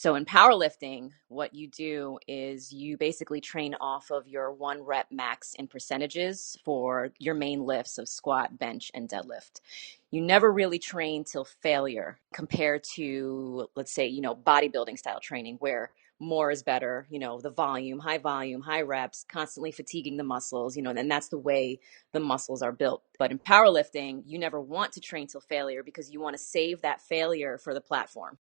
So in powerlifting, what you do is you basically train off of your 1 rep max in percentages for your main lifts of squat, bench, and deadlift. You never really train till failure compared to, let's say, bodybuilding style training where more is better, the volume, high reps, constantly fatiguing the muscles, and that's the way the muscles are built. But in powerlifting, you never want to train till failure because you want to save that failure for the platform.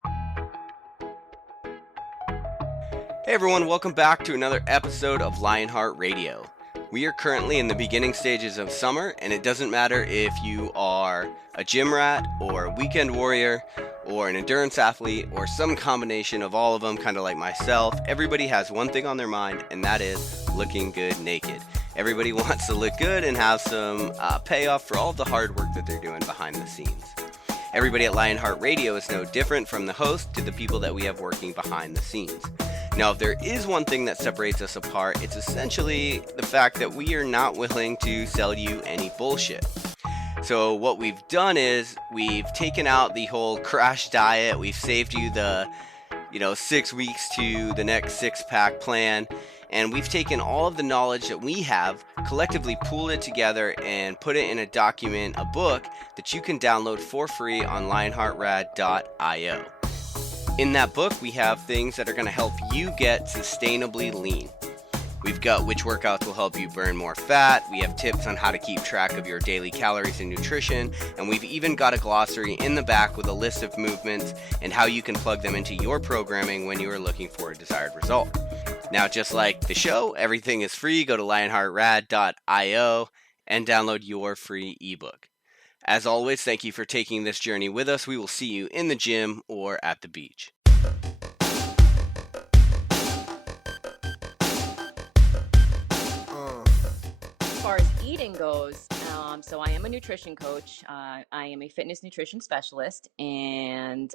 Hey everyone, welcome back to another episode of Lionheart Radio. We are currently in the beginning stages of summer, and it doesn't matter if you are a gym rat or a weekend warrior or an endurance athlete or some combination of all of them, kind of like myself. Everybody has one thing on their mind, and that is looking good naked. Everybody wants to look good and have some payoff for all of the hard work that they're doing behind the scenes. Everybody at Lionheart Radio is no different, from the host to the people that we have working behind the scenes. Now, if there is one thing that separates us apart, it's essentially the fact that we are not willing to sell you any bullshit. So what we've done is we've taken out the whole crash diet. We've saved you the 6 weeks to the next 6-pack plan. And we've taken all of the knowledge that we have, collectively pooled it together, and put it in a document, a book, that you can download for free on lionheartrad.io. In that book, we have things that are going to help you get sustainably lean. We've got which workouts will help you burn more fat. We have tips on how to keep track of your daily calories and nutrition. And we've even got a glossary in the back with a list of movements and how you can plug them into your programming when you are looking for a desired result. Now, just like the show, everything is free. Go to lionheartrad.io and download your free ebook. As always, thank you for taking this journey with us. We will see you in the gym or at the beach. As far as eating goes, so I am a nutrition coach. I am a fitness nutrition specialist, and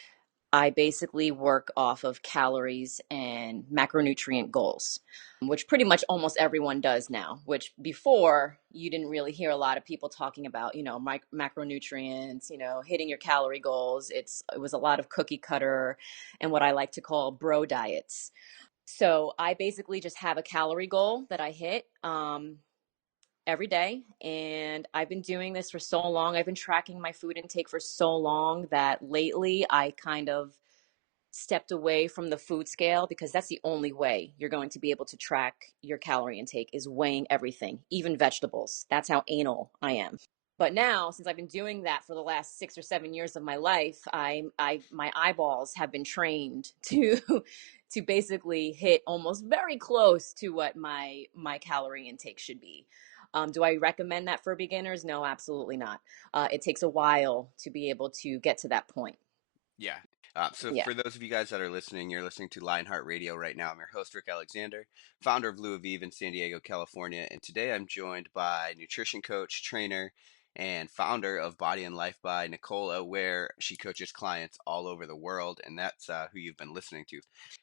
I basically work off of calories and macronutrient goals, which pretty much almost everyone does now, which before you didn't really hear a lot of people talking about, macronutrients, hitting your calorie goals. It was a lot of cookie cutter and what I like to call bro diets. So I basically just have a calorie goal that I hit every day. And I've been doing this for so long. I've been tracking my food intake for so long that lately I kind of stepped away from the food scale because that's the only way you're going to be able to track your calorie intake is weighing everything, even vegetables. That's how anal I am. But now, since I've been doing that for the last 6 or 7 years of my life, my eyeballs have been trained to to basically hit almost very close to what my calorie intake should be. Do I recommend that for beginners? No, absolutely not. It takes a while to be able to get to that point. Yeah. So Yeah. for those of you guys that are listening, you're listening to Lionheart Radio right now. I'm your host, Rick Alexander, founder of Blue Aviv in San Diego, California. And today I'm joined by nutrition coach, trainer, and founder of Body and Life by Nicola, where she coaches clients all over the world. And that's who you've been listening to.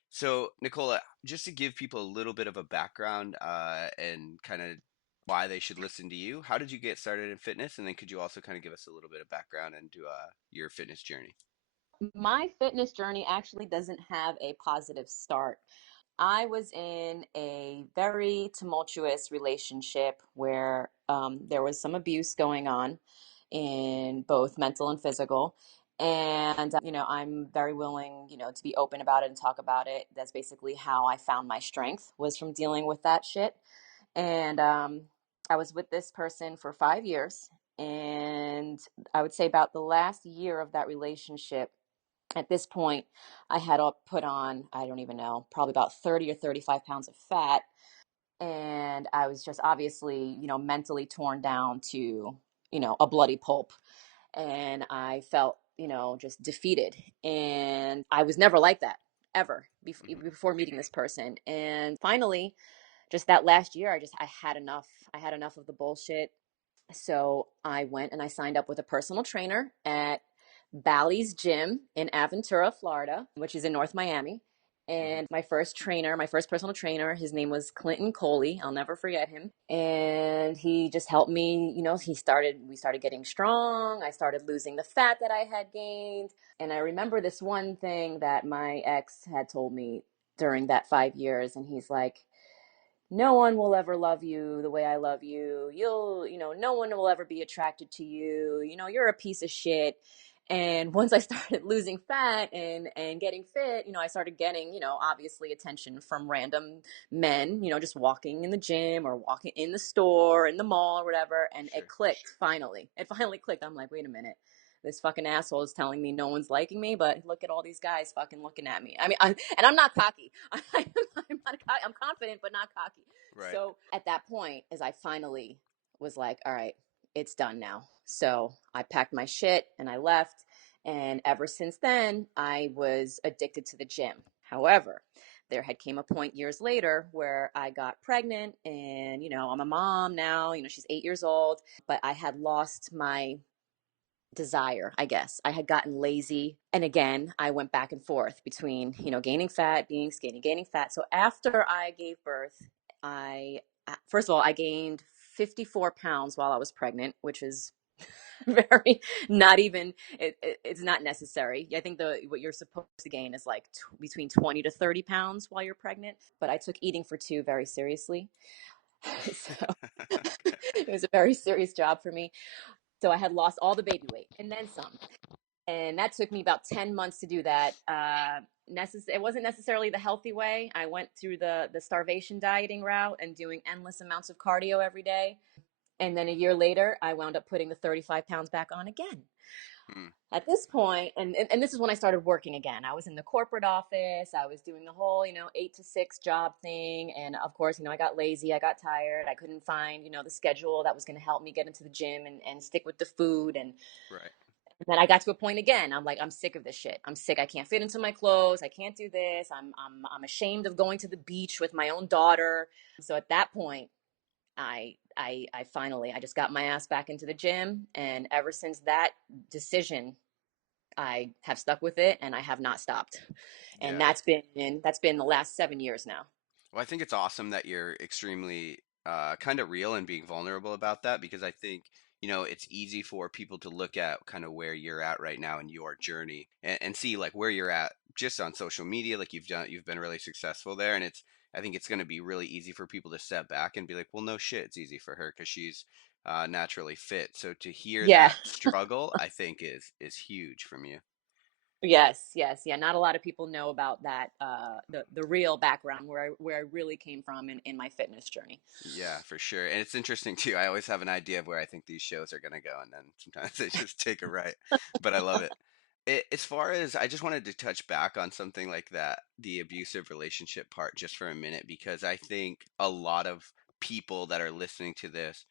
So, Nicola, just to give people a little bit of a background and kind of why they should listen to you, how did you get started in fitness? And then could you also kind of give us a little bit of background into your fitness journey? My fitness journey actually doesn't have a positive start. I was in a very tumultuous relationship where there was some abuse going on in both mental and physical. And, I'm very willing, to be open about it and talk about it. That's basically how I found my strength was from dealing with that shit. And I was with this person for 5 years. And I would say about the last year of that relationship, at this point, I had put on, I don't even know, probably about 30 or 35 pounds of fat. And I was just obviously, mentally torn down to, a bloody pulp. And I felt, just defeated. And I was never like that, ever, before meeting this person. And finally, just that last year, I had enough. I had enough of the bullshit. So I went and I signed up with a personal trainer at Bally's Gym in Aventura, Florida, which is in North Miami. Mhm. And my first trainer, my first personal trainer, his name was Clinton Coley. I'll never forget him. And he just helped me, we started getting strong. I started losing the fat that I had gained. And I remember this one thing that my ex had told me during that 5 years. And he's like, no one will ever love you the way I love you. No one will ever be attracted to you. You're a piece of shit. And once I started losing fat and getting fit, I started getting, obviously attention from random men, just walking in the gym or walking in the store, in the mall or whatever. And it Sure. clicked finally. It finally clicked. I'm like, wait a minute. This fucking asshole is telling me no one's liking me, but look at all these guys fucking looking at me. I mean, and I'm not cocky. I'm confident, but not cocky. Right. So at that point, as I finally was like, all right, it's done now. So I packed my shit and I left. And ever since then, I was addicted to the gym. However, there had came a point years later where I got pregnant and, I'm a mom now, she's 8 years old, but I had lost my desire, I guess. I had gotten lazy. And again, I went back and forth between, gaining fat, being skinny, gaining fat. So after I gave birth, I, first of all, I gained 54 pounds while I was pregnant, which is very not even it's not necessary. I think the what you're supposed to gain is like between 20 to 30 pounds while you're pregnant, but I took eating for two very seriously. So it was a very serious job for me. So I had lost all the baby weight and then some. And that took me about 10 months to do that. It wasn't necessarily the healthy way. I went through the starvation dieting route and doing endless amounts of cardio every day. And then a year later, I wound up putting the 35 pounds back on again. Hmm. At this point, and this is when I started working again. I was in the corporate office. I was doing the whole, 8 to 6 job thing. And of course, I got lazy. I got tired. I couldn't find, the schedule that was going to help me get into the gym and stick with the food. Right. And then I got to a point again. I'm like, I'm sick of this shit. I'm sick. I can't fit into my clothes. I can't do this. I'm ashamed of going to the beach with my own daughter. So at that point, I finally I just got my ass back into the gym, and ever since that decision, I have stuck with it, and I have not stopped. And Yeah. that's been the last 7 years now. Well, I think it's awesome that you're extremely kind of real and being vulnerable about that because I think, it's easy for people to look at kind of where you're at right now in your journey and see like where you're at just on social media. Like you've been really successful there. And I think it's going to be really easy for people to step back and be like, well, no shit, it's easy for her because she's naturally fit. So to hear Yeah. that struggle, I think is huge from you. Yes, yes, yeah. Not a lot of people know about that, the real background where I really came from in my fitness journey. Yeah, for sure. And it's interesting too. I always have an idea of where I think these shows are going to go, and then sometimes they just take a right. But I love it. As far as I just wanted to touch back on something like that, the abusive relationship part, just for a minute, because I think a lot of people that are listening to this,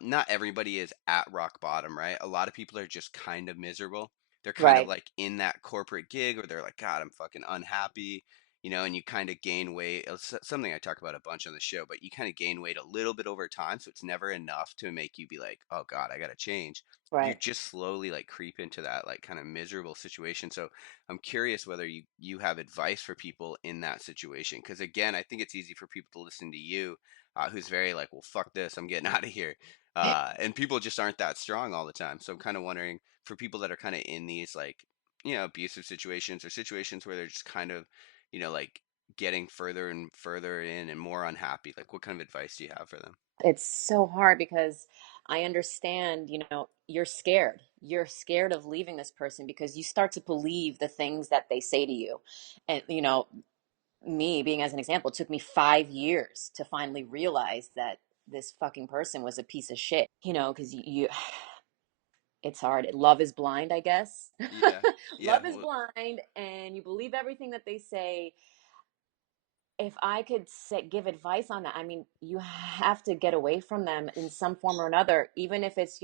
not everybody is at rock bottom, right? A lot of people are just kind of miserable. They're kind of Right, like in that corporate gig, or they're like, God, I'm fucking unhappy, and you kind of gain weight. It's something I talk about a bunch on the show, but you kind of gain weight a little bit over time. So it's never enough to make you be like, oh God, I got to change. You right. just slowly like creep into that like kind of miserable situation. So I'm curious whether you have advice for people in that situation. Cause again, I think it's easy for people to listen to you, who's very like, well, fuck this, I'm getting out of here. And people just aren't that strong all the time. So I'm kind of wondering for people that are kind of in these like, abusive situations or situations where they're just kind of, like getting further and further in and more unhappy, like what kind of advice do you have for them? It's so hard because I understand, you're scared. You're scared of leaving this person because you start to believe the things that they say to you. And, me being as an example, it took me 5 years to finally realize that this fucking person was a piece of shit, because it's hard. Love is blind, I guess. Yeah. Yeah. Love is Well, blind, and you believe everything that they say. if I could give advice on that, I mean, you have to get away from them in some form or another, even if it's,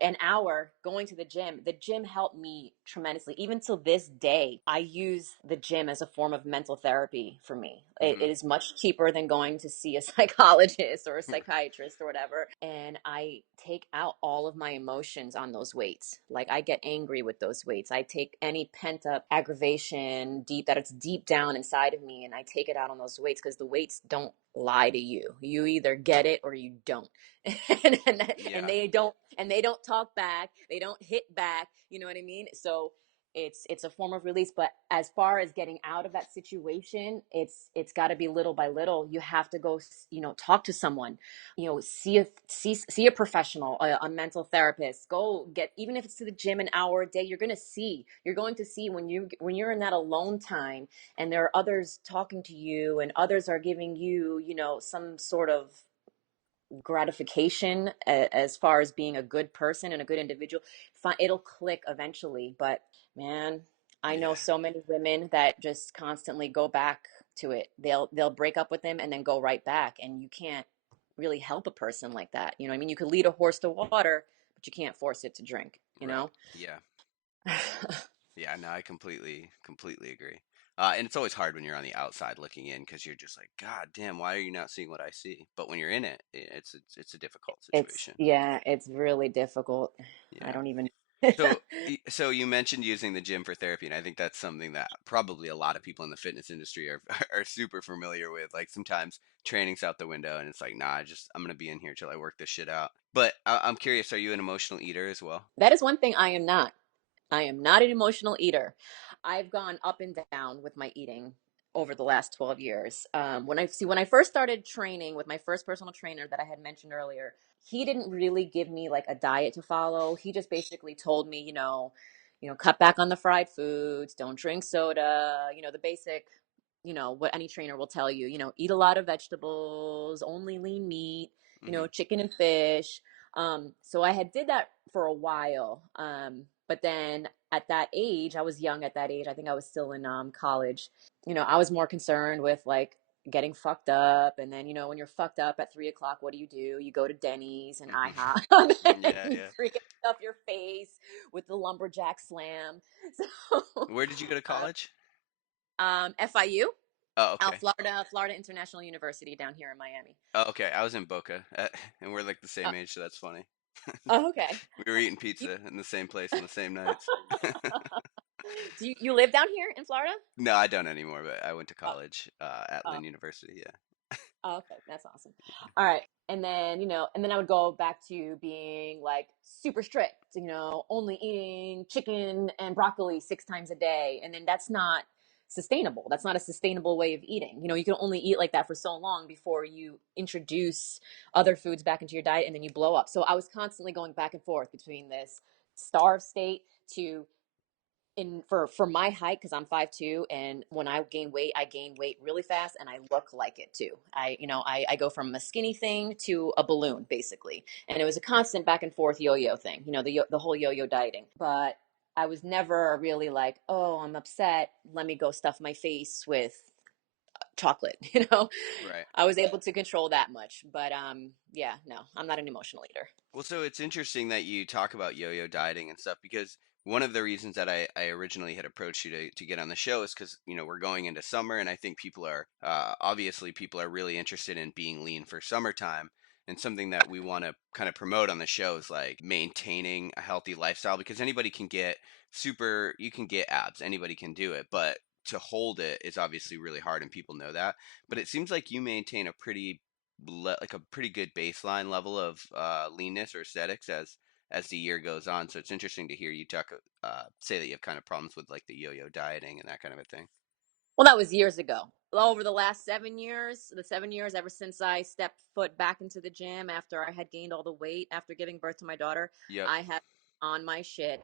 an hour going to the gym. The gym helped me tremendously. Even till this day, I use the gym as a form of mental therapy for me. It Hmm. is much cheaper than going to see a psychologist or a psychiatrist or whatever. And I take out all of my emotions on those weights. Like I get angry with those weights. I take any pent up aggravation that it's deep down inside of me, and I take it out on those weights because the weights don't lie to you. You either get it or you don't. and Yeah, they don't talk back. They don't hit back. You know what I mean? So it's a form of release. But as far as getting out of that situation, it's got to be little by little. You have to go, talk to someone, see a professional, a mental therapist. Go get, even if it's to the gym an hour a day. You're going to see when you're in that alone time, and there are others talking to you, and others are giving you, some sort of gratification as far as being a good person and a good individual. It'll click eventually. But man, I know yeah, so many women that just constantly go back to it. They'll break up with them and then go right back, and you can't really help a person like that. You know what I mean? You could lead a horse to water, but you can't force it to drink, you right. know? Yeah, yeah. No, I completely agree. And it's always hard when you're on the outside looking in because you're just like, God damn, why are you not seeing what I see? But when you're in it, it's a difficult It's situation. yeah, it's really difficult. I Yeah. don't even So, so you mentioned using the gym for therapy, and I think that's something that probably a lot of people in the fitness industry are are super familiar with. Like sometimes training's out the window, and it's like, nah, I'm gonna be in here till I work this shit out. But I'm curious, are you an emotional eater as well? That is one thing I am not. I am not an emotional eater. I've gone up and down with my eating over the last 12 years. When I first started training with my first personal trainer that I had mentioned earlier, he didn't really give me like a diet to follow. He just basically told me, cut back on the fried foods, don't drink soda, the basic, what any trainer will tell you, eat a lot of vegetables, only lean meat, Hmm. chicken and fish. So I had did that for a while. But then at that age, I was young at that age. I think I was still in college. I was more concerned with like getting fucked up. And then, when you're fucked up at 3 o'clock, what do? You go to Denny's and Hmm. IHOP and Yeah, you yeah. freaking stuff your face with the lumberjack slam. So, Where did you go to uh, college? FIU, Oh, okay. Florida International University down here in Miami. Oh, okay. I was in Boca, and we're like the Uh, same age, so that's funny. oh, okay. We were eating You, pizza in the same place on the same nights. do you live down here in Florida? No, I don't anymore, but I went to Oh, college at oh, Lynn University. Yeah. oh, okay, that's awesome. All right. And then I would go back to being like super strict, only eating chicken and broccoli 6 times a day. And then that's not sustainable. That's not a sustainable way of eating. You can only eat like that for so long before you introduce other foods back into your diet, and then you blow up. So I was constantly going back and forth between this starved state to for my height, because I'm 5'2", and when I gain weight really fast, and I look like it too. I go from a skinny thing to a balloon basically, and it was a constant back and forth yo-yo thing. The whole yo-yo dieting. But I was never really like, oh, I'm upset, let me go stuff my face with chocolate. Right. I was able to control that much. But yeah, no, I'm not an emotional eater. Well, so it's interesting that you talk about yo-yo dieting and stuff because one of the reasons that I originally had approached you to get on the show is because, we're going into summer and I think people are, obviously people are really interested in being lean for summertime. And something that we want to kind of promote on the show is like maintaining a healthy lifestyle because anybody can you can get abs, anybody can do it, but to hold it is obviously really hard and people know that. But it seems like you maintain like a pretty good baseline level of leanness or aesthetics as the year goes on. So it's interesting to hear you talk say that you have kind of problems with like the yo-yo dieting and that kind of a thing. Well, that was years ago. Over the last 7 years, the 7 years ever since I stepped foot back into the gym after I had gained all the weight after giving birth to my daughter, Yep. I had on my shit,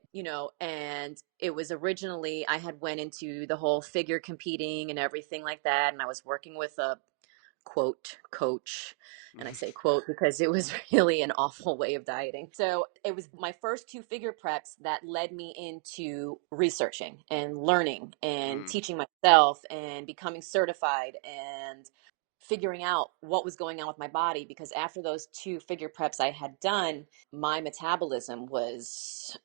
and it was originally I had went into the whole figure competing and everything like that, and I was working with a quote coach. And I Mhm. say quote because it was really an awful way of dieting. So it was my first two figure preps that led me into researching and learning and Mm. teaching myself and becoming certified and figuring out what was going on with my body. Because after those two figure preps I had done, my metabolism was,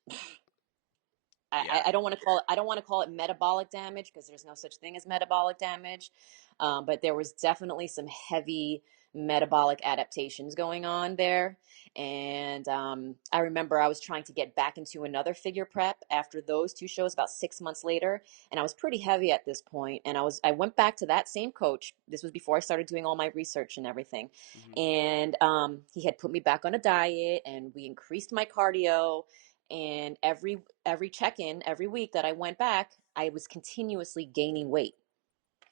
Yeah. I don't want to call it, I don't want to call it metabolic damage because there's no such thing as metabolic damage. But there was definitely some heavy metabolic adaptations going on there. And I remember I was trying to get back into another figure prep after those two shows about 6 months later, and I was pretty heavy at this point. And I went back to that same coach. This was before I started doing all my research and everything. Mhm. And he had put me back on a diet, and we increased my cardio. And every check-in every week that I went back, I was continuously gaining weight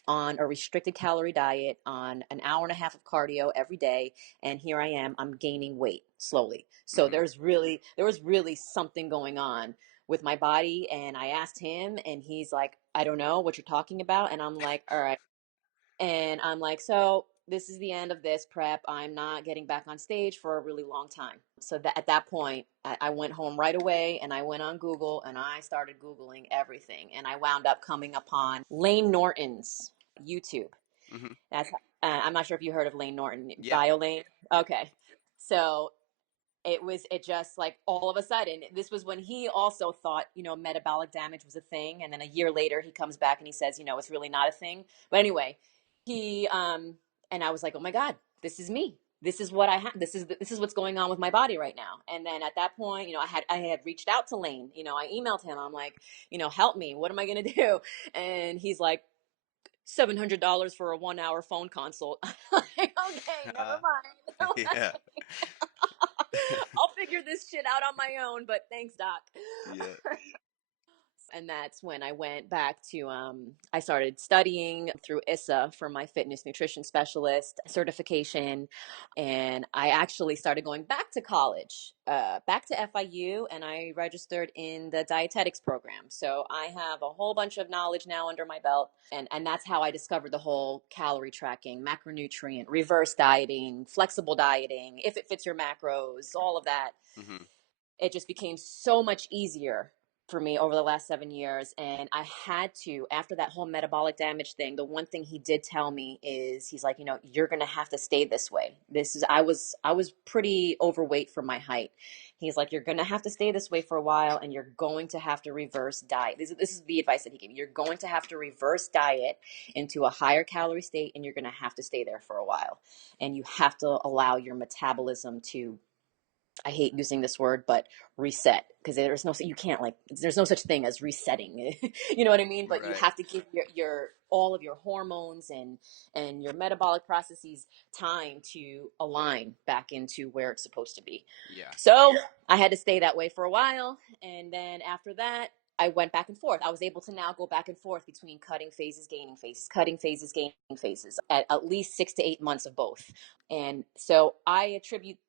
on a restricted calorie diet, on an hour and a half of cardio every day, and here I am, I'm gaining weight slowly. So Mhm. there was really something going on with my body, and I asked him, and he's like, I don't know what you're talking about. And I'm like, all right. And I'm like, so this is the end of this prep. I'm not getting back on stage for a really long time. So that at that point, I went home right away and I went on Google and I started Googling everything. And I wound up coming upon Lane Norton's YouTube. Mhm. That's I'm not sure if you heard of Lane Norton, Yeah. Bio Lane. Yeah. Okay. So it just like all of a sudden, this was when he also thought, metabolic damage was a thing, and then a year later he comes back and he says, it's really not a thing. But anyway, he and I was like, oh my god, this is me, this is what I have, this is what's going on with my body right now. And then at that point, I had reached out to Lane. I emailed him. I'm like, help me, what am I going to do? And he's like, $700 for a 1 hour phone consult. I'm like, okay, never Uh, mind. yeah. I'll figure this shit out on my own, but thanks, Doc. Yeah. And that's when I went back to, I started studying through ISSA for my fitness nutrition specialist certification. And I actually started going back to college, back to FIU, and I registered in the dietetics program. So I have a whole bunch of knowledge now under my belt. And that's how I discovered the whole calorie tracking, macronutrient, reverse dieting, flexible dieting, if it fits your macros, all of that. Mhm. It just became so much easier for me over the last 7 years. And I had to, after that whole metabolic damage thing, the one thing he did tell me is he's like, you're gonna have to stay this way. I was pretty overweight for my height. He's like, you're gonna have to stay this way for a while, and you're going to have to reverse diet. This is the advice that he gave me. You're going to have to reverse diet into a higher calorie state, and you're gonna have to stay there for a while. And you have to allow your metabolism to, I hate using this word, but reset, because you can't, like, there's no such thing as resetting. You know what I mean? But you Right. have to give your all of your hormones and your metabolic processes time to align back into where it's supposed to be. Yeah. So I had to stay that way for a while, and then after that, I went back and forth. I was able to now go back and forth between cutting phases, gaining phases, cutting phases, gaining phases, at least 6 to 8 months of both. And so I attribute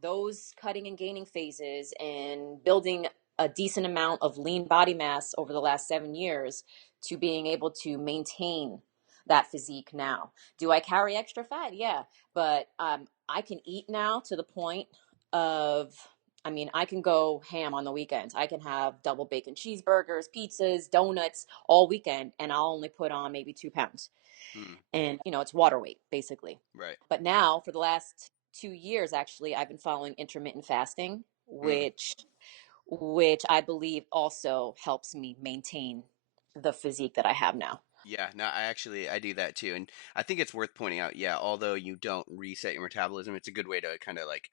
those cutting and gaining phases and building a decent amount of lean body mass over the last 7 years to being able to maintain that physique now. Do I carry extra fat? Yeah. But I can eat now to the point of, I mean, I can go ham on the weekends. I can have double bacon cheeseburgers, pizzas, donuts all weekend, and I'll only put on maybe 2 pounds. Hmm. And, it's water weight, basically. Right. But now, for the last 2 years, actually, I've been following intermittent fasting, Mm. which I believe also helps me maintain the physique that I have now. Yeah, no, I do that too, and I think it's worth pointing out. Yeah, although you don't reset your metabolism, it's a good way to kind of like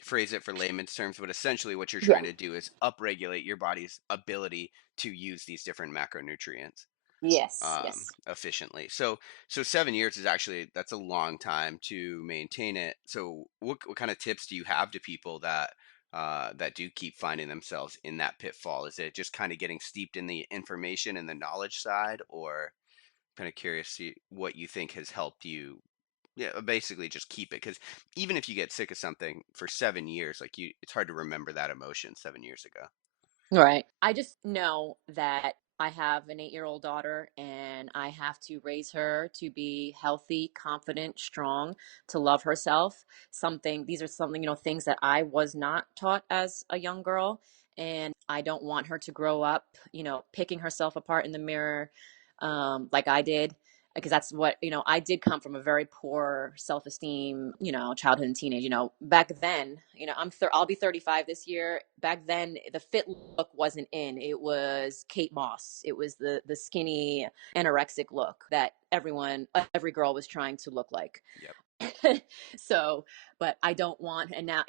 phrase it for layman's terms. But essentially, what you're Yeah. trying to do is upregulate your body's ability to use these different macronutrients Yes. Yes. efficiently. So 7 years is actually that's a long time to maintain it. So what kind of tips do you have to people that do keep finding themselves in that pitfall? Is it just kind of getting steeped in the information and the knowledge side, or kind of curious to see what you think has helped you, yeah, basically just keep it, because even if you get sick of something for 7 years, like it's hard to remember that emotion 7 years ago. Right. I just know that I have an 8-year-old daughter, and I have to raise her to be healthy, confident, strong, to love herself. These are something, things that I was not taught as a young girl. And I don't want her to grow up, picking herself apart in the mirror, like I did, because that's what, I did come from a very poor self-esteem, childhood and teenage. Back then, I'll be 35 this year. Back then the fit look wasn't in. It was Kate Moss. It was the skinny anorexic look that every girl was trying to look like. Yep. So, but I don't want, now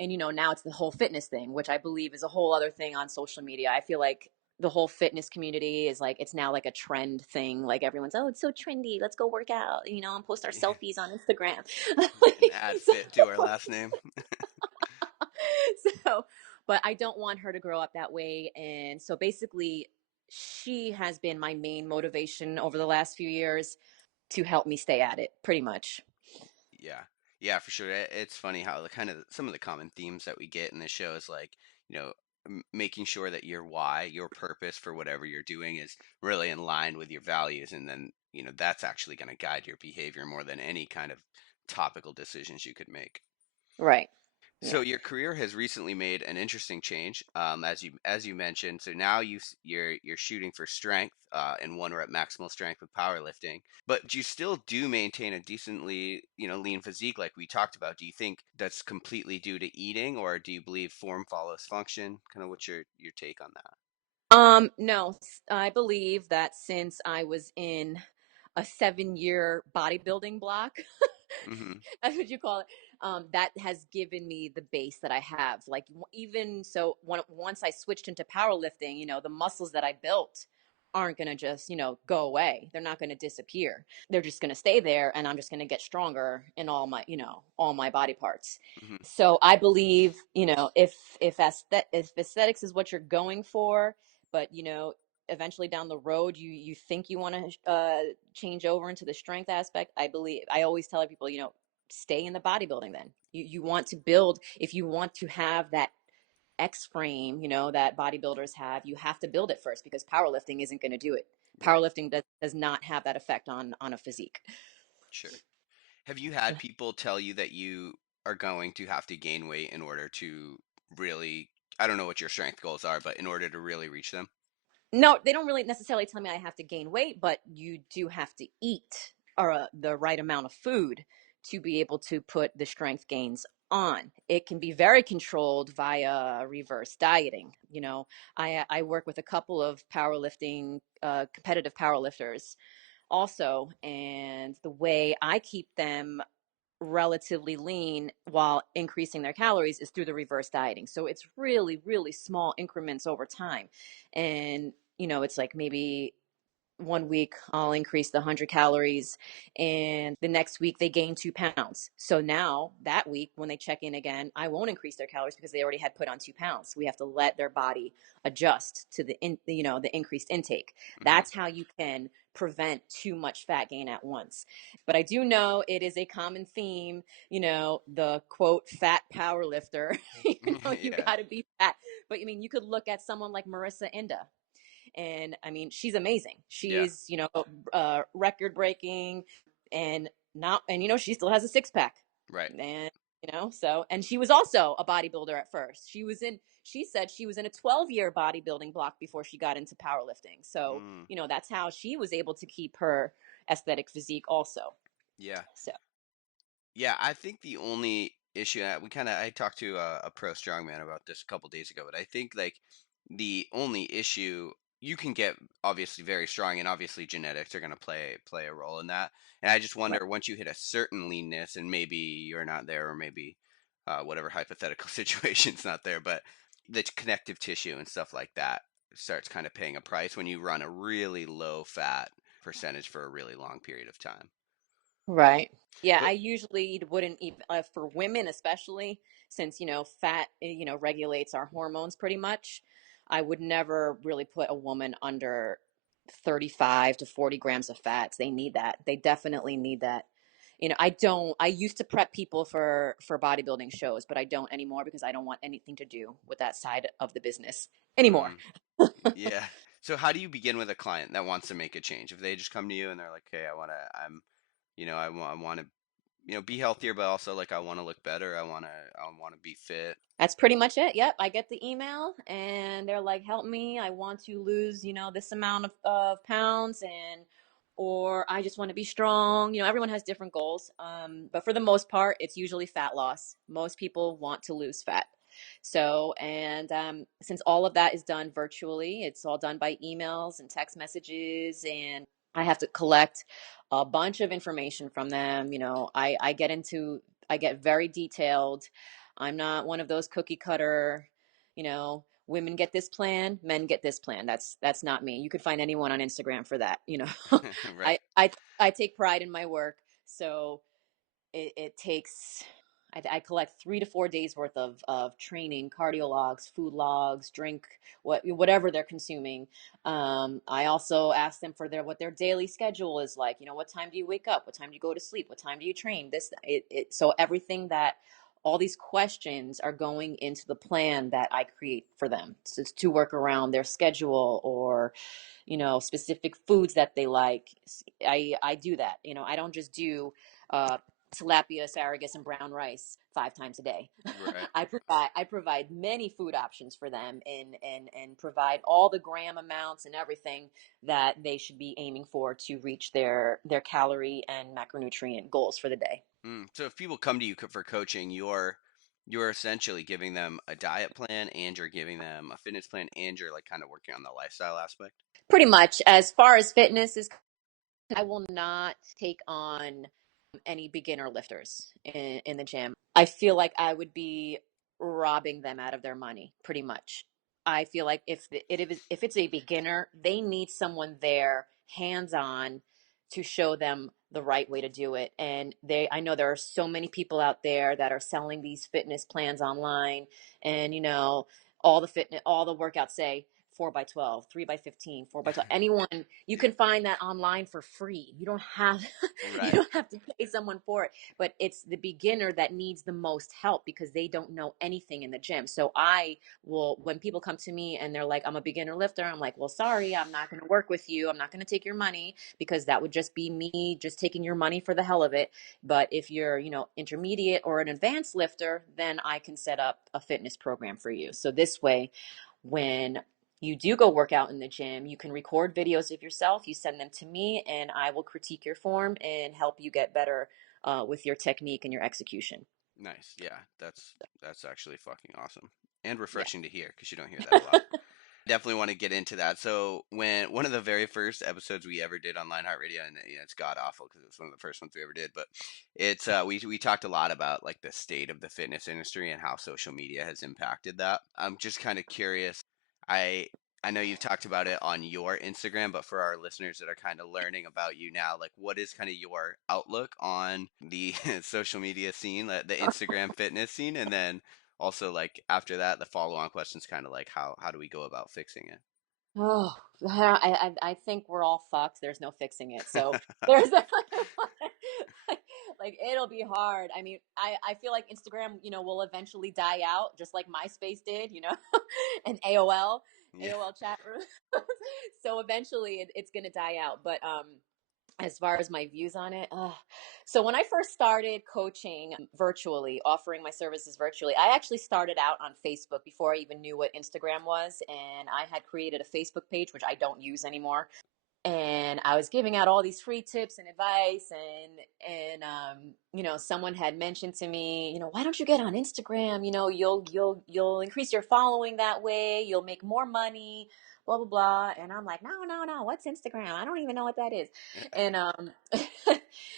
it's the whole fitness thing, which I believe is a whole other thing on social media. I feel like the whole fitness community is like, it's now like a trend thing. Like everyone's, oh, it's so trendy. Let's go work out, and post our selfies on Instagram. And add so, fit to our last name. so, but I don't want her to grow up that way. And so basically, she has been my main motivation over the last few years to help me stay at it, pretty much. Yeah. Yeah, for sure. It's funny how the kind of some of the common themes that we get in the show is like, you know, making sure that your why, your purpose for whatever you're doing is really in line with your values. And then, that's actually going to guide your behavior more than any kind of topical decisions you could make. Right. So Yeah. your career has recently made an interesting change, as you mentioned. So now you're shooting for strength and 1 rep maximal strength with powerlifting, but you still do maintain a decently lean physique like we talked about. Do you think that's completely due to eating, or do you believe form follows function? Kind of what's your take on that? No, I believe that since I was in a 7-year bodybuilding block, Mm-hmm. that's what you call it. That has given me the base that I have. Like even so, once I switched into powerlifting, the muscles that I built aren't gonna just go away. They're not gonna disappear. They're just gonna stay there, and I'm just gonna get stronger in all my body parts. Mm-hmm. So I believe if aesthetics is what you're going for, but eventually down the road you think you want to change over into the strength aspect. I always tell people, stay in the bodybuilding. Then you want to build, if you want to have that X frame, that bodybuilders have, you have to build it first, because powerlifting isn't going to do it. Right. Powerlifting does not have that effect on a physique. Sure. Have you had people tell you that you are going to have to gain weight in order to really, I don't know what your strength goals are, but in order to really reach them? No, they don't really necessarily tell me I have to gain weight, but you do have to eat the right amount of food to be able to put the strength gains on. It can be very controlled via reverse dieting. I work with a couple of powerlifting, competitive powerlifters also, and the way I keep them relatively lean while increasing their calories is through the reverse dieting. So it's really, really small increments over time. And, it's like maybe 1 week I'll increase the 100 calories, and the next week they gain 2 pounds. So now that week when they check in again, I won't increase their calories because they already had put on 2 pounds. We have to let their body adjust to the increased intake. Hmm. That's how you can prevent too much fat gain at once. But I do know it is a common theme, the quote fat power lifter. You Yeah. got to be fat. But I mean, you could look at someone like Marissa Inda, and I mean, she's amazing. Yeah. She's record breaking, and not and she still has a six pack. Right. And so, and she was also a bodybuilder at first. She said she was in a 12-year bodybuilding block before she got into powerlifting. So Mm. that's how she was able to keep her aesthetic physique also. Yeah. So Yeah, I think the only issue I talked to a pro strongman about this a couple days ago, but I think like the only issue, you can get obviously very strong, and obviously genetics are going to play a role in that. And I just right. wonder, once you hit a certain leanness, and maybe you're not there, or maybe whatever hypothetical situation's not there, but the connective tissue and stuff like that starts kind of paying a price when you run a really low fat percentage for a really long period of time. Right. Yeah, But I usually wouldn't even, for women especially, since fat regulates our hormones pretty much. I would never really put a woman under 35 to 40 grams of fats. They need that. They definitely need that. I used to prep people for bodybuilding shows, but I don't anymore because I don't want anything to do with that side of the business anymore. mm, yeah. So how do you begin with a client that wants to make a change? If they just come to you and they're like, "Hey, I want to, be healthier, but also like I want to look better. I want to be fit." That's pretty much it. Yep. I get the email and they're like, help me. I want to lose, this amount of pounds or I just want to be strong. Everyone has different goals. But for the most part, it's usually fat loss. Most people want to lose fat. So, and since all of that is done virtually, it's all done by emails and text messages, and I have to collect a bunch of information from them. I get very detailed. I'm not one of those cookie cutter, women get this plan, men get this plan. That's not me. You could find anyone on Instagram for that. Right. I I I take pride in my work, so it takes I collect 3 to 4 days worth of training, cardio logs, food logs, drink, whatever they're consuming. I also ask them for what their daily schedule is like. What time do you wake up? What time do you go to sleep? What time do you train? So everything that all these questions are going into the plan that I create for them to work around their schedule or specific foods that they like. I do that. I don't just do uh, tilapia, asparagus, and brown rice 5 times a day. Right. I provide many food options for them and provide all the gram amounts and everything that they should be aiming for to reach their calorie and macronutrient goals for the day. So if people come to you for coaching, you're essentially giving them a diet plan and you're giving them a fitness plan and you're like kind of working on the lifestyle aspect. Pretty much, as far as fitness is, I will not take on any beginner lifters in the gym. I feel like I would be robbing them out of their money, pretty much. I feel like if it's a beginner, they need someone there, hands on, to show them the right way to do it. And I know there are so many people out there that are selling these fitness plans online, and all the workouts say 4 by 12, 3 by 15, 4 by 12. Anyone, you can find that online for free. You don't have you Right. don't have to pay someone for it, but it's the beginner that needs the most help because they don't know anything in the gym. So when people come to me and they're like, I'm a beginner lifter, I'm like, well, sorry, I'm not going to work with you. I'm not going to take your money because that would just be me just taking your money for the hell of it. But if you're, intermediate or an advanced lifter, then I can set up a fitness program for you. So this way, when you do go work out in the gym, you can record videos of yourself, you send them to me, and I will critique your form and help you get better with your technique and your execution. Nice. Yeah, that's actually fucking awesome and Yeah. refreshing to hear because you don't hear that a lot. Definitely want to get into that. So when one of the very first episodes we ever did on Lionheart Radio, and it's god awful because it was one of the first ones we ever did, but it's we talked a lot about like the state of the fitness industry and how social media has impacted that. I'm just kind of curious. I I know you've talked about it on your Instagram, but for our listeners that are kind of learning about you now, like what is kind of your outlook on the social media scene, the Instagram fitness scene, and then also like after that the follow-on questions kind of like how do we go about fixing Oh, I think we're all fucked. There's no fixing it. So there's like it'll be hard. I mean, I feel like Instagram, will eventually die out, just like MySpace did, and it? AOL chat room. So eventually it's gonna die out. But as far as my views on it, so when I first started coaching virtually, offering my services virtually, I actually started out on Facebook before I even knew what Instagram was, and I had created a Facebook page which I don't use anymore, and I was giving out all these free tips and advice, and someone had mentioned to me, why don't you get on Instagram? You'll increase your following that way, you'll make more money, blah blah blah. And I'm like, no, no, no, what's Instagram? I don't even know what that is. And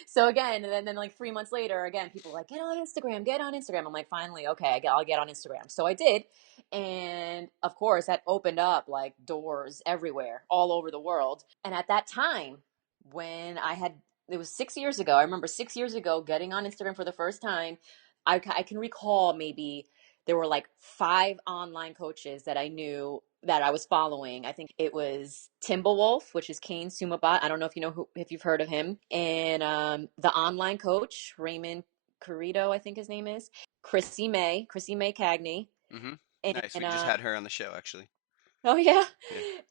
so again, and then like 3 months later, again, people were like, get on Instagram, get on Instagram. I'm like, finally, okay, I'll get on Instagram. So I did, and of course, that opened up like doors everywhere, all over the world. And at that time, when it was 6 years ago, I remember 6 years ago getting on Instagram for the first time. I can recall maybe there were like 5 online coaches that I knew that I was following. I think it was Timberwolf, which is Kane Sumabot. I don't know if if you've heard of him. And the online coach, Raymond Carrito, I think his name is, Chrissy May Cagney, Mm-hmm. Nice. and We just had her on the show actually. Oh yeah.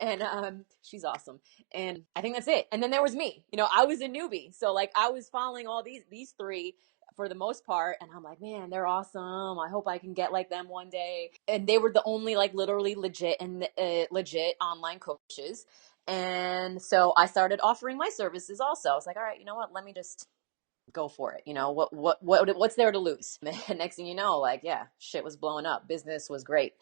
Yeah. And she's awesome. And I think that's it. And then there was me. I was a newbie. So like I was following all these three for the most part, and I'm like, man, they're awesome. I hope I can get like them one day. And they were the only like literally legit and legit online coaches. And so I started offering my services also. I was like, all right, you know what? Let me just go for it. What's there to lose? And next thing you know, like, yeah, shit was blowing up. Business was great.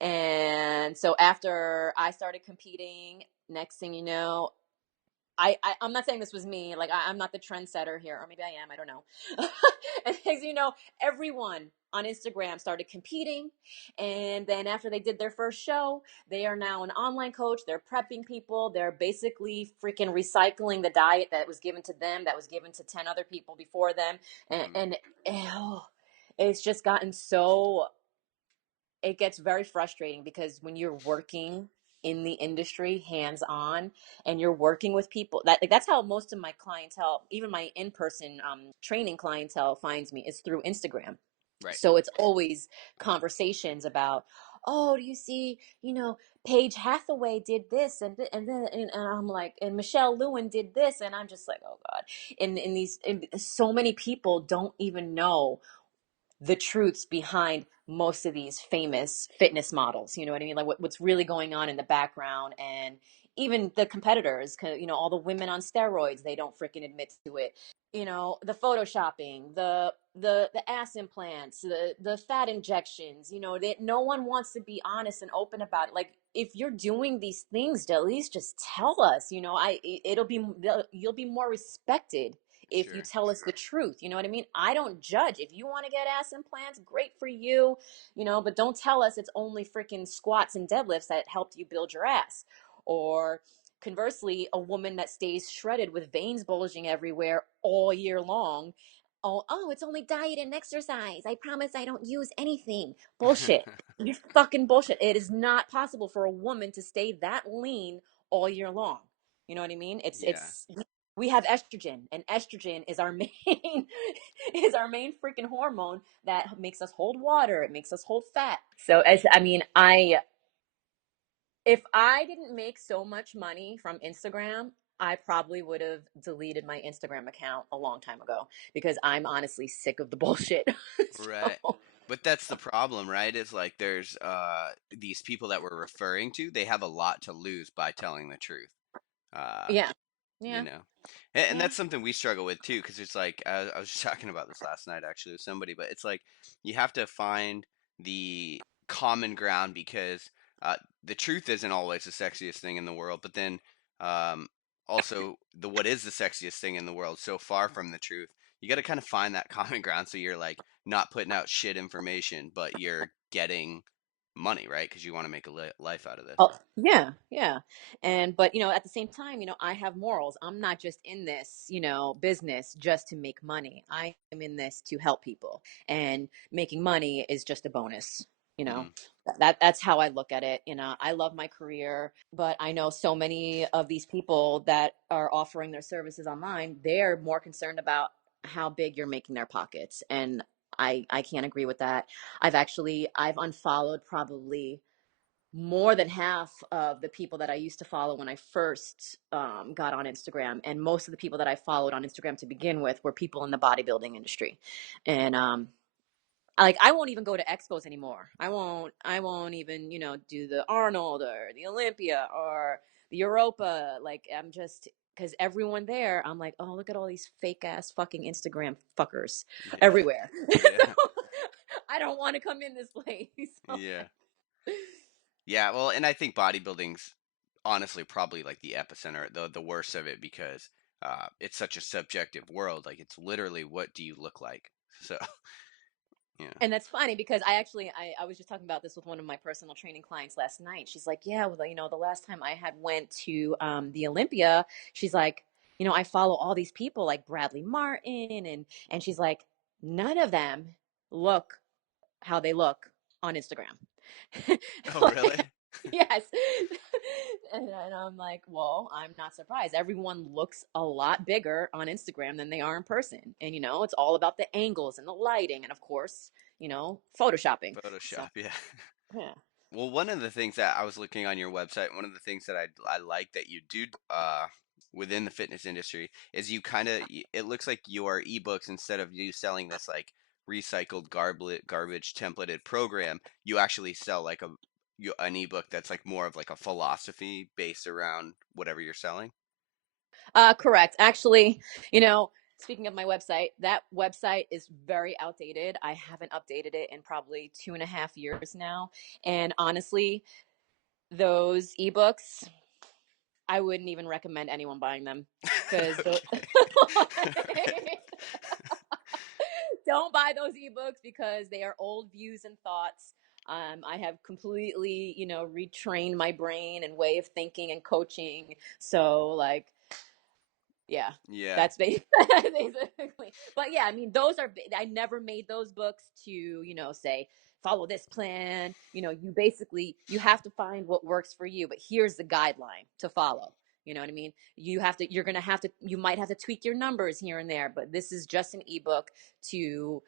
And so after I started competing, next thing you know, I'm not saying this was me. Like I'm not the trendsetter here, or maybe I am. I don't know. And next thing you know, everyone on Instagram started competing, and then after they did their first show, they are now an online coach. They're prepping people. They're basically freaking recycling the diet that was given to them, that was given to 10 other people before them, and Mm-hmm. and oh, it's just gotten so it gets very frustrating because when you're working in the industry hands on and you're working with people that's how most of my clientele, even my in-person training clientele, finds me, is through Instagram. Right. So it's always conversations about, oh, do you see, Paige Hathaway did this, and then and I'm like, and Michelle Lewin did this, and I'm just like, oh god. And so many people don't even know the truths behind most of these famous fitness models. You know what I mean? Like what's really going on in the background. And even the competitors, all the women on steroids, they don't freaking admit to it. The photoshopping, the ass implants, the fat injections, that no one wants to be honest and open about it. Like if you're doing these things, at least just tell us. You'll be more respected if you Sure. tell us the truth. You know what I mean? I don't judge. If you want to get ass implants, great for you, but don't tell us it's only freaking squats and deadlifts that helped you build your ass. Or conversely, a woman that stays shredded with veins bulging everywhere all year long. Oh, it's only diet and exercise. I promise I don't use anything. Bullshit. You fucking bullshit. It is not possible for a woman to stay that lean all year long. You know what I mean? It's Yeah. it's we have estrogen, and estrogen is our main is our main freaking hormone that makes us hold water. It makes us hold fat. So as I mean, I if I didn't make so much money from Instagram, I probably would have deleted my Instagram account a long time ago because I'm honestly sick of the bullshit. Right. So, But that's the problem, right? Is like there's these people that we're referring to, they have a lot to lose by telling the truth. Uh, yeah. you Yeah. know. And Yeah. that's something we struggle with too, because it's like I was just talking about this last night actually with somebody, but it's like you have to find the common ground because uh, the truth isn't always the sexiest thing in the world, but then um, also the what is the sexiest thing in the world so far from the truth. You got to kind of find that common ground so you're like not putting out shit information, but you're getting money, right? Because you want to make a life out of this. Oh, yeah, yeah. But at the same time, I have morals. I'm not just in this, business just to make money. I am in this to help people. And making money is just a bonus, you know. Hmm. That's how I look at it. I love my career, but I know so many of these people that are offering their services online, they're more concerned about how big you're making their pockets. And I can't agree with that. I've unfollowed probably more than half of the people that I used to follow when I first got on Instagram. And most of the people that I followed on Instagram to begin with were people in the bodybuilding industry. And like I won't even go to expos anymore. I won't even, do the Arnold or the Olympia or the Europa. Like I'm just because everyone there, I'm like, oh, look at all these fake ass fucking Instagram fuckers Yeah. everywhere. Yeah. So, I don't want to come in this place. So, Yeah. Yeah, well, and I think bodybuilding's honestly probably like the epicenter, the worst of it because it's such a subjective world. Like it's literally what do you look like? So yeah. And that's funny because I was just talking about this with one of my personal training clients last night. She's like, yeah, well, the last time I had went to the Olympia, she's like, I follow all these people like Bradley Martin, and she's like, none of them look how they look on Instagram. Oh, really? Like, yes. And I'm like, well, I'm not surprised. Everyone looks a lot bigger on Instagram than they are in person. And, it's all about the angles and the lighting and, of course, photoshopping. So, Photoshop, yeah. yeah. Well, one of the things that I was looking on your website, one of the things that I like that you do within the fitness industry is you kind of it looks like your ebooks, instead of you selling this like recycled garbage templated program, you actually sell like an ebook that's like more of like a philosophy based around whatever you're selling. Correct. Actually, speaking of my website, that website is very outdated. I haven't updated it in probably 2.5 years now. And honestly, those ebooks, I wouldn't even recommend anyone buying them because Okay. don't buy those ebooks because they are old views and thoughts. I have completely, retrained my brain and way of thinking and coaching. So, like, yeah, Yeah. that's basically. But yeah, I mean, I never made those books to, say, follow this plan. You have to find what works for you, but here's the guideline to follow. You know what I mean? You might have to tweak your numbers here and there, but this is just an ebook to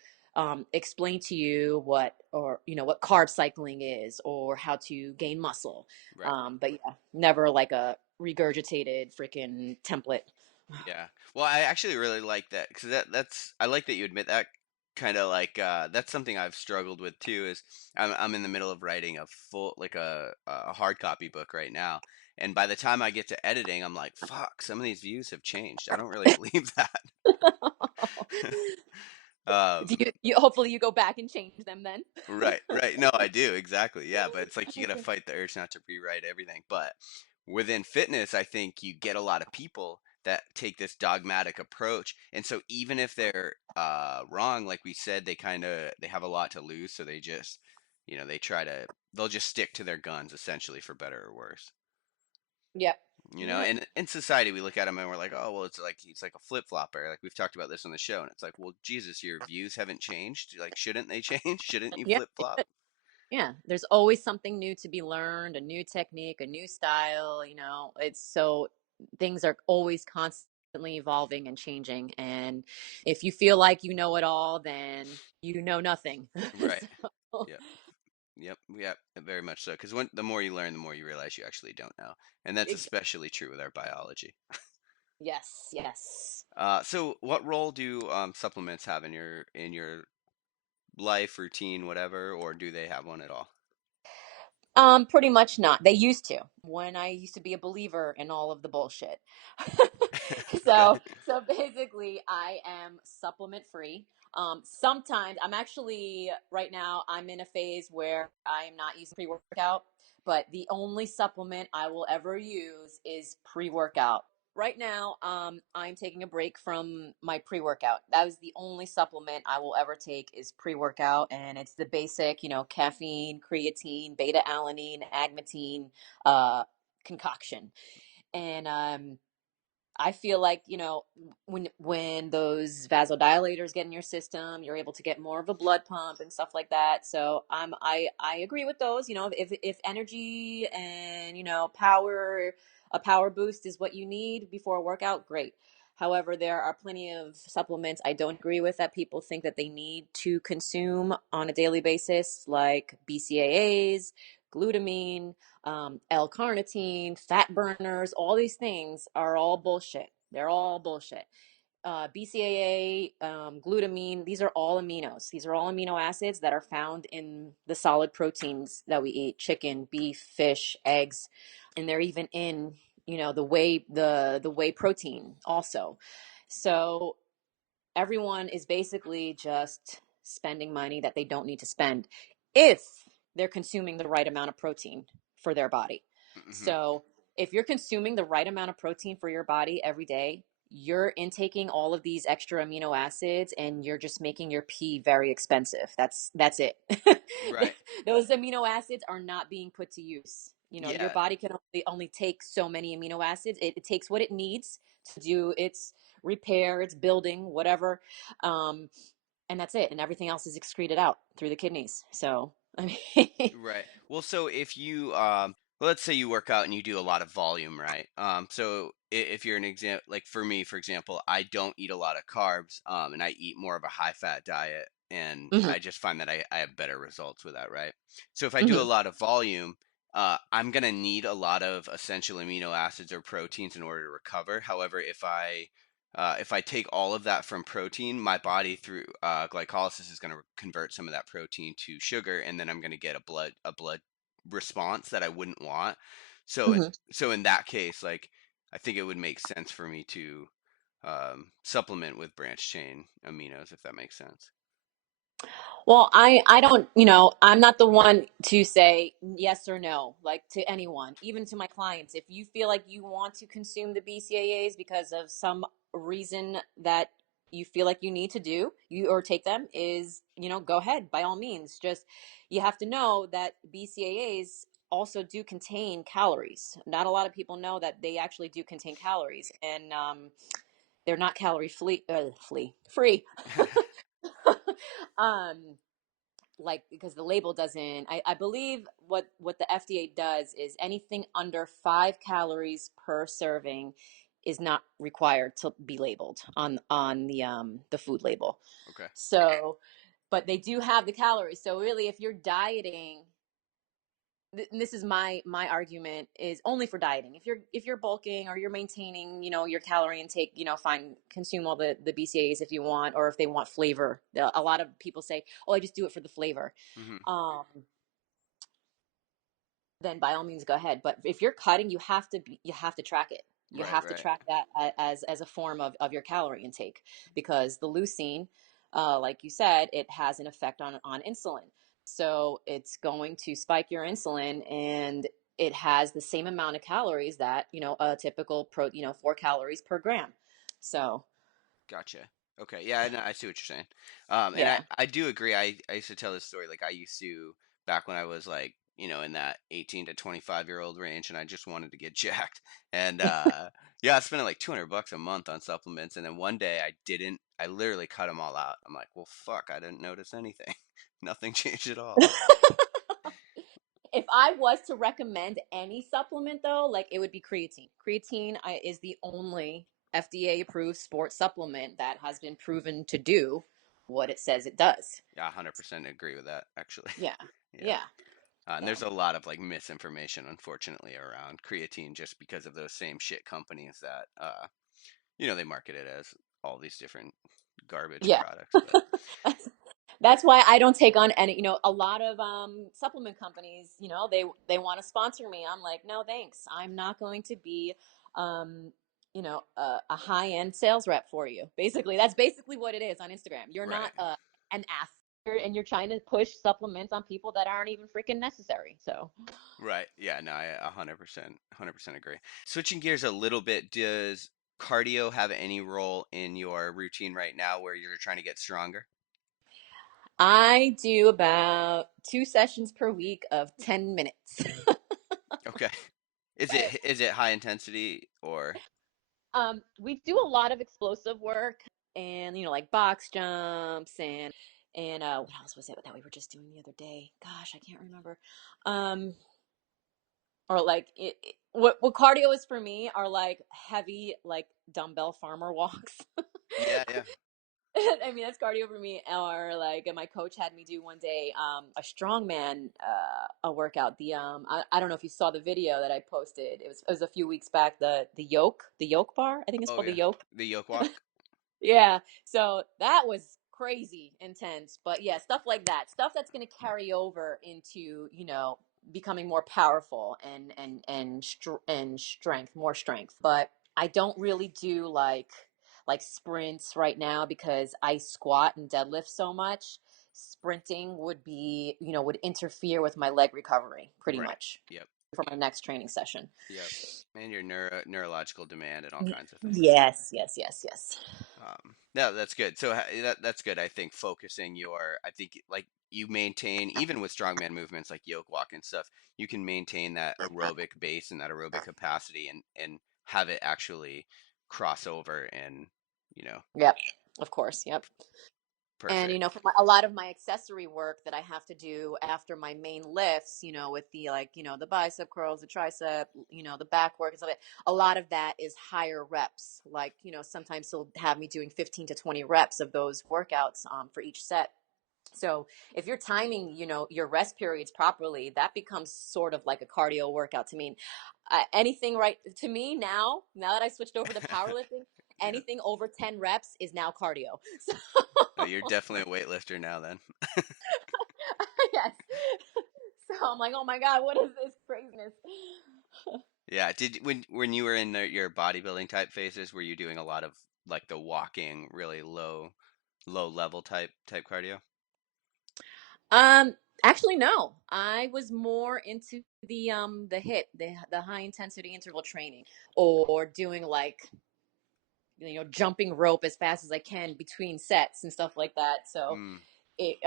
explain to you what carb cycling is or how to gain muscle. Right. But yeah, never like a regurgitated freaking template. Yeah. Well, I actually really like that because that's I like that you admit that. Kind of like that's something I've struggled with too. Is I'm in the middle of writing a full like a hard copy book right now, and by the time I get to editing, I'm like, fuck, some of these views have changed. I don't really believe that. Do Um, you hopefully you go back and change them then? Right, right. No, I do exactly. Yeah, but it's like you gotta fight the urge not to rewrite everything. But within fitness, I think you get a lot of people that take this dogmatic approach, and so even if they're wrong, like we said, they have a lot to lose, so they just they'll just stick to their guns essentially for better or worse. Yep. Yep. And in society, we look at them and we're like, oh, well, it's like a flip flopper. Like we've talked about this on the show, and it's like, well, Jesus, your views haven't changed. Like, shouldn't they change? Shouldn't you Yeah. flip flop? Yeah. There's always something new to be learned, a new technique, a new style, It's so things are always constantly evolving and changing. And if you feel like you know it all, then you know nothing. Right. So, Yep. Yep. Yep. Very much so. Because the more you learn, the more you realize you actually don't know, and that's ex- especially true with our biology. yes, yes. So, what role do supplements have in your life routine, whatever, or do they have one at all? Pretty much not. They used to. When I used to be a believer in all of the bullshit. Okay. So basically I am supplement free. Sometimes I'm actually right now I'm in a phase where I am not using pre-workout, but the only supplement I will ever use is pre-workout. Right now, I'm taking a break from my pre-workout. That was the only supplement I will ever take is pre-workout, and it's the basic, caffeine, creatine, beta alanine, agmatine, uh, concoction. And I feel like, when those vasodilators get in your system, you're able to get more of a blood pump and stuff like that. So I agree with those. If energy and power, a power boost is what you need before a workout, great. However, there are plenty of supplements I don't agree with that people think that they need to consume on a daily basis, like BCAAs, glutamine, L-carnitine, fat burners, all these things are all bullshit. They're all bullshit. BCAA, glutamine, these are all aminos. These are all amino acids that are found in the solid proteins that we eat: chicken, beef, fish, eggs, and they're even in, the whey protein also. So everyone is basically just spending money that they don't need to spend if they're consuming the right amount of protein for their body. Hmm. So, if you're consuming the right amount of protein for your body every day, you're intaking all of these extra amino acids and you're just making your pee very expensive. That's it. Right. Those amino acids are not being put to use. Your Yeah. body can only take so many amino acids. It takes what it needs to do its repair, its building, whatever. Um, and that's it. And everything else is excreted out through the kidneys. So, I mean, Right. Well, so if you well, let's say you work out and you do a lot of volume, right? So if you're an example, like for me, for example, I don't eat a lot of carbs, and I eat more of a high fat diet. and Hmm. I just find that I have better results with that, right? So if I do a Hmm. lot of volume, I'm gonna need a lot of essential amino acids or proteins in order to recover. However, if I take all of that from protein, my body through glycolysis is going to convert some of that protein to sugar, and then I'm going to get a blood response that I wouldn't want. So Hmm. so in that case, like I think it would make sense for me to supplement with branch chain aminos, if that makes sense. Well, I don't, I'm not the one to say yes or no, like to anyone, even to my clients. If you feel like you want to consume the BCAAs because of some reason that you feel like you need to do, you or take them, is, go ahead by all means. Just you have to know that BCAAs also do contain calories. Not a lot of people know that they actually do contain calories, and they're not calorie free. um like, because the label doesn't, I believe what the FDA does is anything under 5 calories per serving is not required to be labeled on the food label. Okay. So, but they do have the calories. So really, if you're dieting, this is my argument, is only for dieting. If you're bulking or you're maintaining, your calorie intake, fine, consume all the BCAAs if you want, or if they want flavor. A lot of people say, oh, I just do it for the flavor. Hmm. um then by all means go ahead. But if you're cutting, you have to track it. You Right, have to right. track that as a form of your calorie intake, because the leucine, like you said, it has an effect on insulin. So it's going to spike your insulin, and it has the same amount of calories that, a typical 4 calories per gram. So Gotcha. Okay. Yeah, I see what you're saying. And I, yeah. I do agree. I used to tell this story. Like I used to back when I was like, in that 18 to 25-year-old range, and I just wanted to get jacked. And yeah, I spent like $200 a month on supplements, and then one day I didn't. I literally cut them all out. I'm like, well, fuck, I didn't notice anything. Nothing changed at all. If I was to recommend any supplement, though, like, it would be creatine. Creatine is the only FDA approved sports supplement that has been proven to do what it says it does. Yeah, 100% agree with that, actually. Yeah. Yeah. Yeah. And there's So, a lot of like misinformation, unfortunately, around creatine just because of those same shit companies that they market it as all these different garbage yeah. products. But that's, that's why I don't take on any, a lot of supplement companies, they want to sponsor me. I'm like, no, thanks. I'm not going to be um a high-end sales rep for you. Basically, that's basically what it is on Instagram. You're right, not an athlete, and you're trying to push supplements on people that aren't even freaking necessary. So right, yeah, no, I 100% agree. Switching gears a little bit, does cardio have any role in your routine right now where you're trying to get stronger? I do about 2 sessions per week of 10 minutes. Okay, is it high intensity or We do a lot of explosive work, and, like, box jumps, and what else was it that we were just doing the other day? Gosh, I can't remember. Um, or like what cardio is for me are like heavy, like, dumbbell farmer walks. yeah, yeah. I mean, that's cardio for me. Or like, my coach had me do one day a strongman a workout. I don't know if you saw the video that I posted. It was a few weeks back. The yoke bar. I think it's Oh called the yeah, yoke. the yoke walk. Yeah. So that was crazy intense. But yeah, stuff like that. Stuff that's going to carry over into, becoming more powerful and strength, more strength. But I don't really do like sprints right now because I squat and deadlift so much. Sprinting would interfere with my leg recovery pretty Right. much Yep. for my next training session. Yep. And your neurological demand and all kinds of things. Yes, yes, yes, yes. No, that's good. So that's good. I think focusing I think like you maintain even with strongman movements like yoke walk and stuff, you can maintain that aerobic base and that aerobic capacity and have it actually cross over and you know Yep, of course. Yep. And, perfect. for a lot of my accessory work that I have to do after my main lifts, with the, like, the bicep curls, the tricep, the back work and stuff, a lot of that is higher reps. Like, sometimes he'll have me doing 15 to 20 reps of those workouts for each set. So if you're timing, your rest periods properly, that becomes sort of like a cardio workout to me. Anything right to me now that I switched over to powerlifting, Yeah. anything over 10 reps is now cardio. So Oh, you're definitely a weightlifter now then. yes. So I'm like, oh my God, what is this craziness? Yeah. Did when you were in your bodybuilding type phases, were you doing a lot of like the walking, really low level type cardio? Um, Actually, no. I was more into the hit, the high intensity interval training, or doing like jumping rope as fast as I can between sets and stuff like that. So Mm, it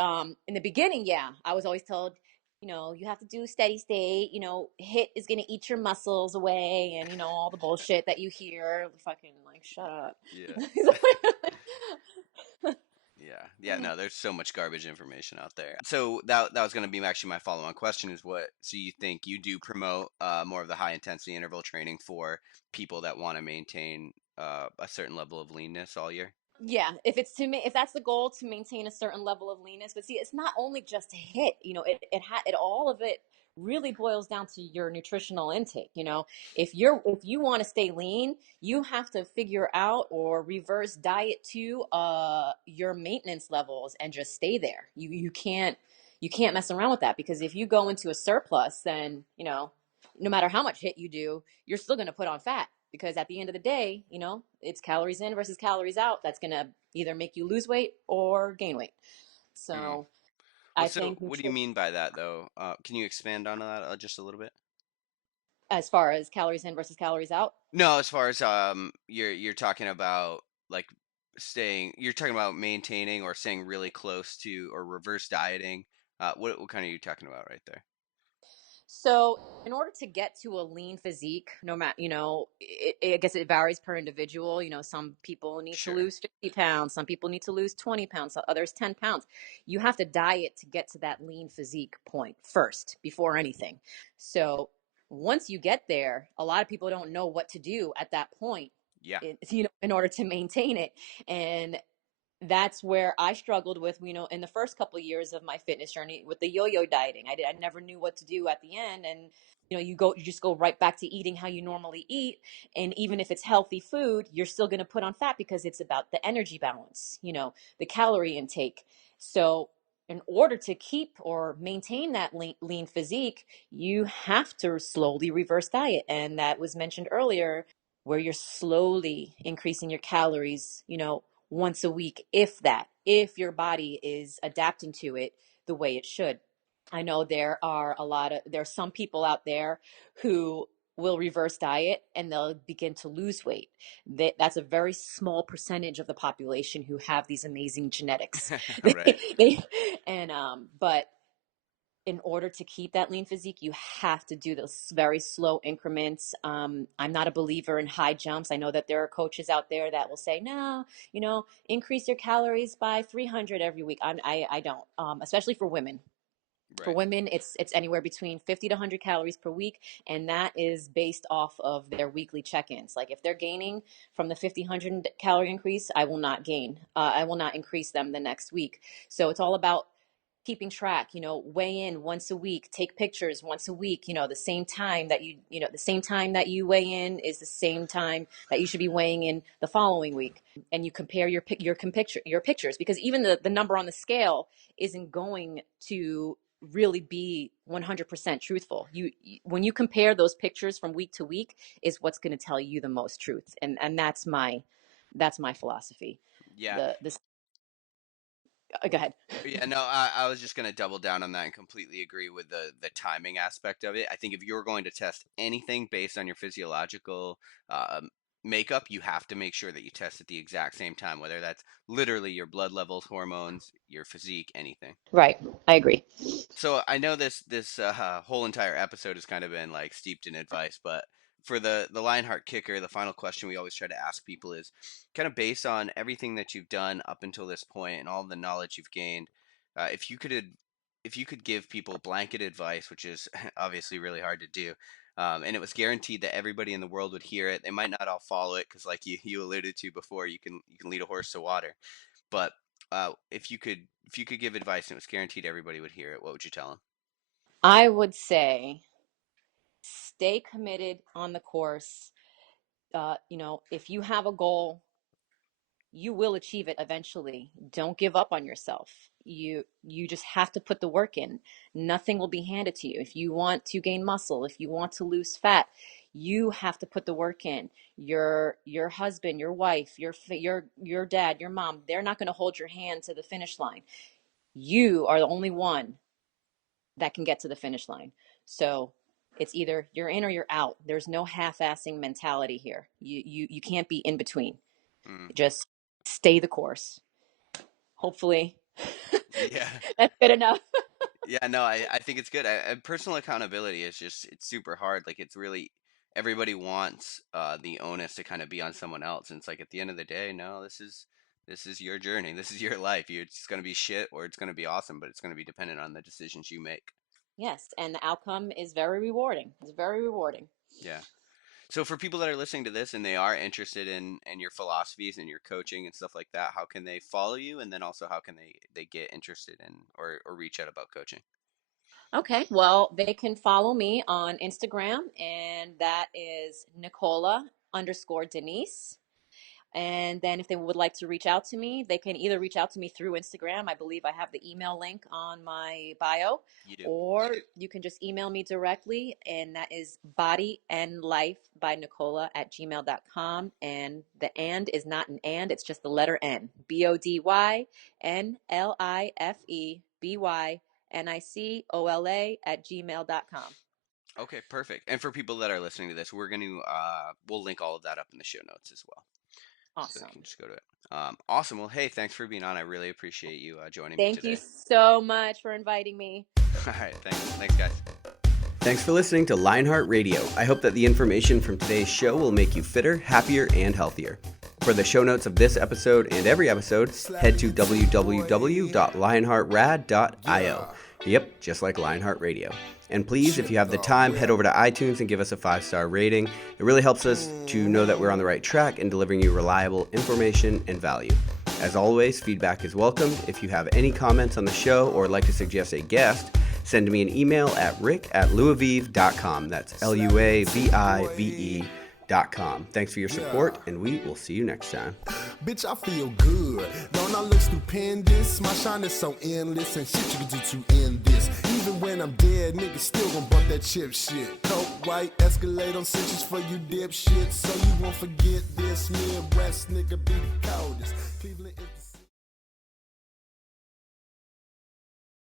in the beginning, yeah, I was always told, you have to do steady state, hit is gonna eat your muscles away, and all the bullshit that you hear. Fucking like shut up. yeah. Yeah. No, there's so much garbage information out there. So that was going to be actually my follow-on question is what so you think you do promote more of the high intensity interval training for people that want to maintain a certain level of leanness all year? Yeah, if that's the goal, to maintain a certain level of leanness. But see, it's not only just a hit. It all of it really boils down to your nutritional intake. If you want to stay lean, you have to figure out or reverse diet to your maintenance levels and just stay there. You can't mess around with that, because if you go into a surplus, then no matter how much hit you do, you're still going to put on fat, because at the end of the day, it's calories in versus calories out that's going to either make you lose weight or gain weight. Mm. So Well, I so think what do you nutrition, mean by that though? Can you expand on that just a little bit? as far as calories in versus calories out. No, as far as you're talking about like you're talking about maintaining or staying really close to or reverse dieting. What kind are you talking about right there? So, in order to get to a lean physique, no matter, I guess it varies per individual. Some people need to Sure. lose 50 pounds, some people need to lose 20 pounds, others 10 pounds. You have to diet to get to that lean physique point first, before anything. So, once you get there, a lot of people don't know what to do at that point, Yeah. in order to maintain it. And that's where I struggled with, in the first couple of years of my fitness journey with the yo-yo dieting. I never knew what to do at the end. And, you just go right back to eating how you normally eat. And even if it's healthy food, you're still going to put on fat, because it's about the energy balance, the calorie intake. So in order to keep or maintain that lean physique, you have to slowly reverse diet. And that was mentioned earlier, where you're slowly increasing your calories, once a week, if your body is adapting to it the way it should. I know there's some people out there who will reverse diet and they'll begin to lose weight. That's a very small percentage of the population who have these amazing genetics. Right. But in order to keep that lean physique, you have to do those very slow increments. I'm not a believer in high jumps. I know that there are coaches out there that will say, no, increase your calories by 300 every week. I don't, especially for women. For Right. women, it's anywhere between 50 to 100 calories per week, and that is based off of their weekly check-ins. Like if they're gaining from the 50 100 calorie increase, I will not gain. I will not increase them the next week. So it's all about keeping track, weigh in once a week, take pictures once a week. The same time that you weigh in is the same time that you should be weighing in the following week. And you compare your pictures, because even the number on the scale isn't going to really be 100% truthful. When you compare those pictures from week to week, is what's going to tell you the most truth. And that's my philosophy. Yeah. The Go ahead. Yeah, no, I was just going to double down on that and completely agree with the timing aspect of it. I think if you're going to test anything based on your physiological um, makeup, you have to make sure that you test at the exact same time, whether that's literally your blood levels, hormones, your physique, anything. Right. I agree. So I know this whole entire episode has kind of been like steeped in advice, but for the Lionheart kicker, the final question we always try to ask people is kind of based on everything that you've done up until this point and all the knowledge you've gained, if you could give people blanket advice, which is obviously really hard to do, and it was guaranteed that everybody in the world would hear it. They might not all follow it because, like you alluded to before, you can lead a horse to water, but if you could give advice and it was guaranteed everybody would hear it, what would you tell them? I would say stay committed on the course. If you have a goal, you will achieve it eventually. Don't give up on yourself. You just have to put the work in. Nothing will be handed to you. If you want to gain muscle, if you want to lose fat, you have to put the work in. Your husband, your wife, your dad, your mom, they're not going to hold your hand to the finish line. You are the only one that can get to the finish line. So it's either you're in or you're out. There's no half-assing mentality here. You can't be in between. Mm. Just stay the course. Hopefully Yeah. that's good enough. Yeah, no, I think it's good. Personal accountability is just, it's super hard. Like, it's really, everybody wants the onus to kind of be on someone else. And it's like, at the end of the day, no, this is your journey. This is your life. It's going to be shit or it's going to be awesome, but it's going to be dependent on the decisions you make. Yes, and the outcome is very rewarding. It's very rewarding. Yeah. So for people that are listening to this and they are interested in your philosophies and your coaching and stuff like that, how can they follow you? And then also how can they get interested in or reach out about coaching? Okay, well, they can follow me on Instagram, and that is Nicola_Denise. And then if they would like to reach out to me, they can either reach out to me through Instagram. I believe I have the email link on my bio, You do. or you can just email me directly, and that is body and life by Nicola at gmail.com. And the and is not an and, it's just the letter N. BODYNLIFEBYNICOLA at gmail.com. Okay, perfect. And for people that are listening to this, we'll link all of that up in the show notes as well, so they can Awesome. just go to it. Awesome. Well, hey, thanks for being on. I really appreciate you joining me Thank you today. so much for inviting me. All right, thanks, guys. Thanks for listening to Lionheart Radio. I hope that the information from today's show will make you fitter, happier, and healthier. For the show notes of this episode and every episode, head to www.lionheartrad.io. Yep, just like Lionheart Radio. And please, if you have the time, head over to iTunes and give us a 5-star rating. It really helps us to know that we're on the right track and delivering you reliable information and value. As always, feedback is welcome. If you have any comments on the show or like to suggest a guest, send me an email at rick@luavive.com. That's LUAVIVE.com. Thanks for your support, and we will see you next time. Bitch, I feel good. Don't I look stupendous? My shine is so endless, and shit you can do to end this. Even when I'm dead, niggas still gon' bump that chip shit. Coke white, Escalade on cinches for you dipshit. So you won't forget this. Midwest nigga be the coldest. Cleveland